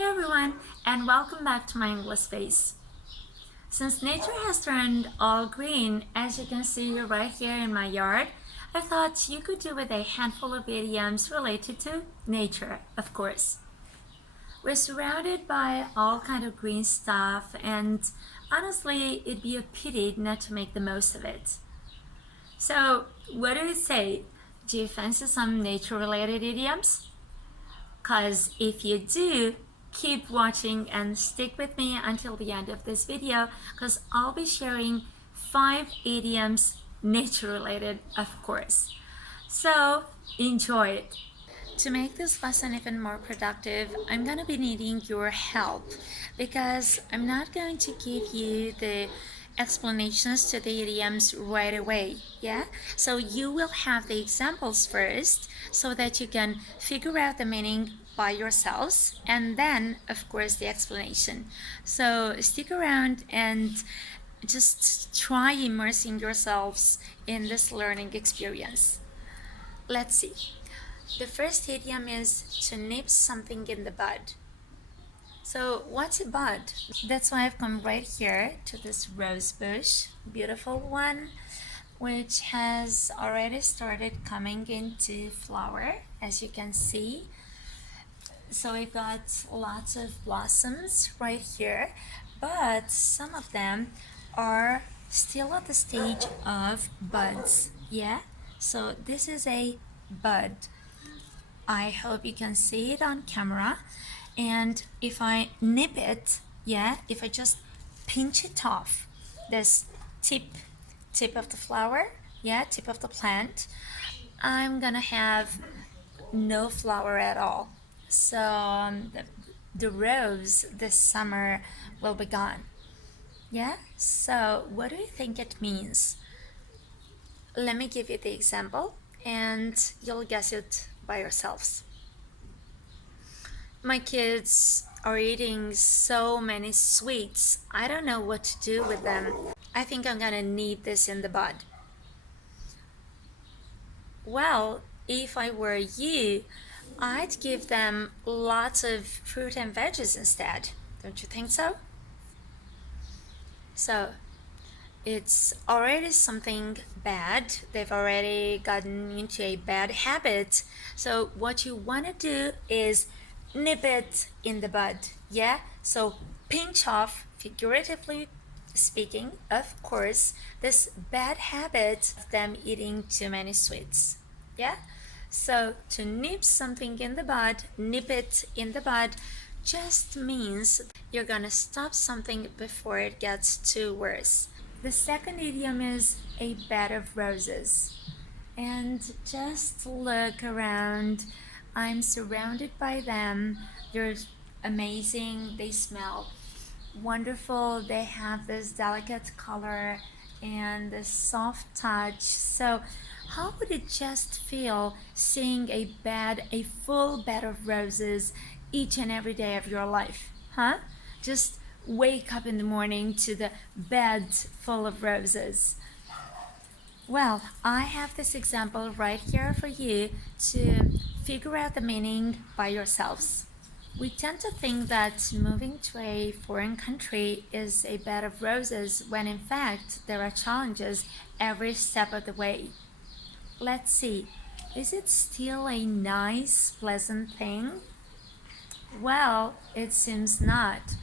Hey everyone, and welcome back to my English space. Since nature has turned all green, as you can see right here in my yard, I thought you could do with a handful of idioms related to nature, of course. We're surrounded by all kind of green stuff, and honestly, it'd be a pity not to make the most of it. So, what do you say? Do you fancy some nature-related idioms? Because if you do, keep watching and stick with me until the end of this video because I'll be sharing 5 idioms, nature related, of course. So enjoy it. To make this lesson even more productive, I'm going to be needing your help because I'm not going to give you the explanations to the idioms right away, yeah? So you will have the examples first so that you can figure out the meaning by yourselves and then, of course, the explanation. So stick around and just try immersing yourselves in this learning experience. Let's see. The first idiom is to nip something in the bud. So what's a bud? That's why I've come right here to this rose bush, beautiful one, which has already started coming into flower, as you can see. So we've got lots of blossoms right here, but some of them are still at the stage of buds, yeah? So this is a bud. I hope you can see it on camera. And if I nip it, yeah, if I just pinch it off, this tip of the flower, yeah, tip of the plant, I'm gonna have no flower at all. So the rose this summer will be gone. Yeah, so what do you think it means? Let me give you the example and you'll guess it by yourselves. My kids are eating so many sweets. I don't know what to do with them. I think I'm gonna need this in the bud. Well, if I were you, I'd give them lots of fruit and veggies instead. Don't you think so? So, it's already something bad. They've already gotten into a bad habit. So what you want to do is nip it in the bud, yeah? So pinch off, figuratively speaking, of course, this bad habit of them eating too many sweets, yeah? So to nip something in the bud, nip it in the bud, just means you're gonna stop something before it gets too worse. The second idiom is a bed of roses. And just look around. I'm surrounded by them. They're amazing. They smell wonderful. They have this delicate color and this soft touch. So how would it just feel seeing a full bed of roses each and every day of your life? Huh? Just wake up in the morning to the bed full of roses. Well, I have this example right here for you to figure out the meaning by yourselves. We tend to think that moving to a foreign country is a bed of roses when in fact there are challenges every step of the way. Let's see, is it still a nice, pleasant thing? Well, it seems not.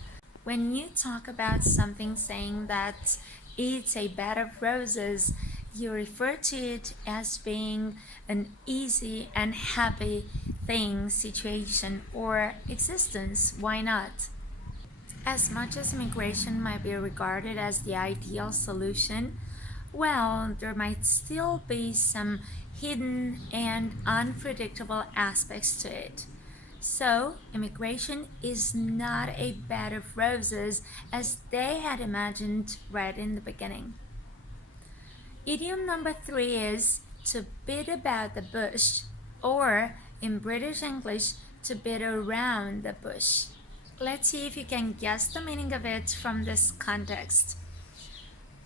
When you talk about something saying that it's a bed of roses, you refer to it as being an easy and happy thing, situation, or existence. Why not? As much as immigration might be regarded as the ideal solution, well, there might still be some hidden and unpredictable aspects to it. So, immigration is not a bed of roses as they had imagined right in the beginning. Idiom number 3 is to beat about the bush, or in British English, to beat around the bush. Let's see if you can guess the meaning of it from this context.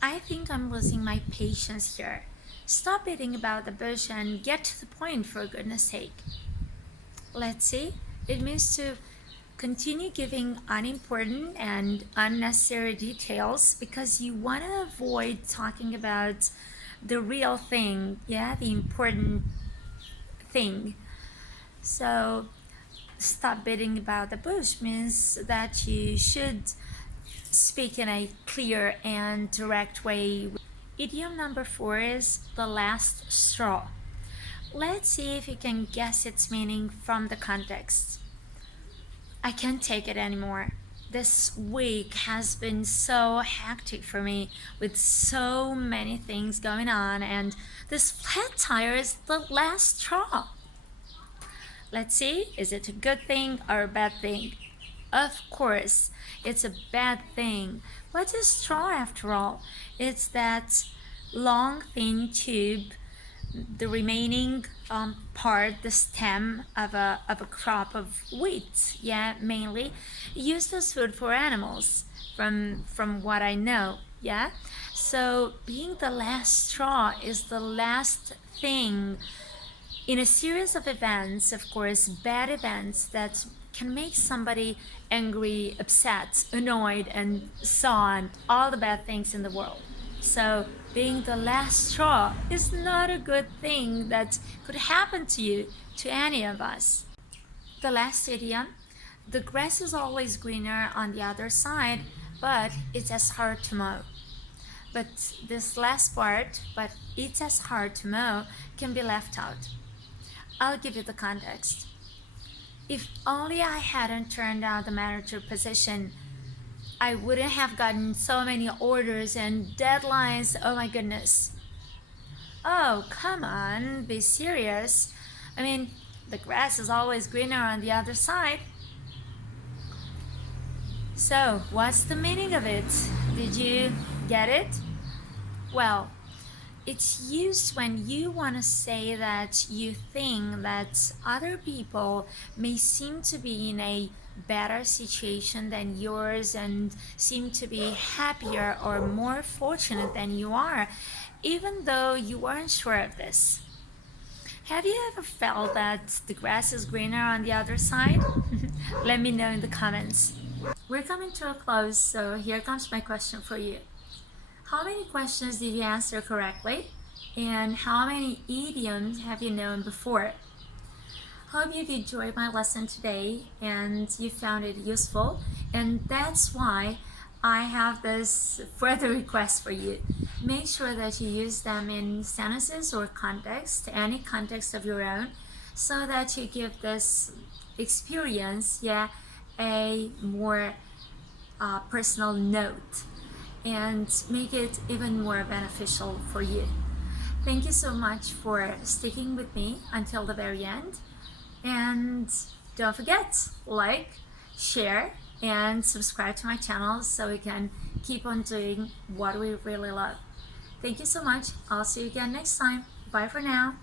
I think I'm losing my patience here. Stop beating about the bush and get to the point, for goodness sake. Let's see. It means to continue giving unimportant and unnecessary details because you want to avoid talking about the real thing, yeah, the important thing. So stop beating about the bush means that you should speak in a clear and direct way. Idiom number 4 is the last straw. Let's see if you can guess its meaning from the context. I can't take it anymore. This week has been so hectic for me with so many things going on, and this flat tire is the last straw. Let's see, is it a good thing or a bad thing? Of course, it's a bad thing. What is straw after all? It's that long, thin tube, the remaining part, the stem of a crop of wheat, yeah, mainly used as food for animals, from what I know, yeah. So being the last straw is the last thing in a series of events, of course, bad events that can make somebody angry, upset, annoyed, and so on, all the bad things in the world. So, being the last straw is not a good thing that could happen to you, to any of us. The last idiom: the grass is always greener on the other side, but it's as hard to mow. But this last part, but it's as hard to mow, can be left out. I'll give you the context. If only I hadn't turned down the manager position, I wouldn't have gotten so many orders and deadlines. Oh my goodness. Oh, come on, be serious. I mean, the grass is always greener on the other side. So, what's the meaning of it? Did you get it? Well, it's used when you want to say that you think that other people may seem to be in a better situation than yours and seem to be happier or more fortunate than you are, even though you weren't sure of this. Have you ever felt that the grass is greener on the other side? Let me know in the comments. We're coming to a close, so here comes my question for you. How many questions did you answer correctly? And how many idioms have you known before? Hope you've enjoyed my lesson today and you found it useful. And that's why I have this further request for you. Make sure that you use them in sentences or context, any context of your own, so that you give this experience, yeah, a more personal note and make it even more beneficial for you. Thank you so much for sticking with me until the very end. And don't forget, like, share, and subscribe to my channel so we can keep on doing what we really love. Thank you so much. I'll see you again next time. Bye for now.